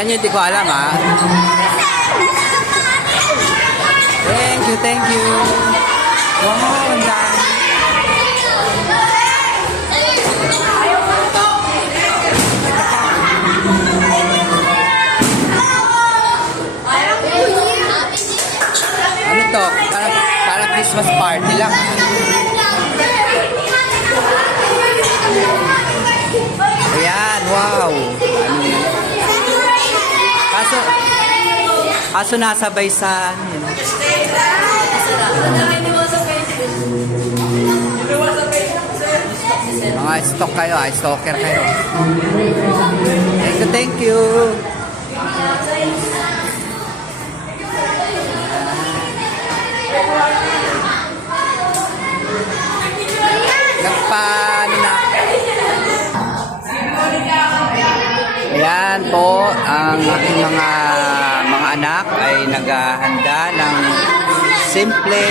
Pangalan nyo, hindi ko alam ha. Thank you, thank you. Wow, ang dami. Ano to? Parang Christmas party lang. Ayan, wow. Ano yan? Kaso nasabay sa ano yun? Mga stock kayo, stalker kayo. Thank you. Nagpaano na. Ayan po, ang aking mga anak ay naghahanda ng simple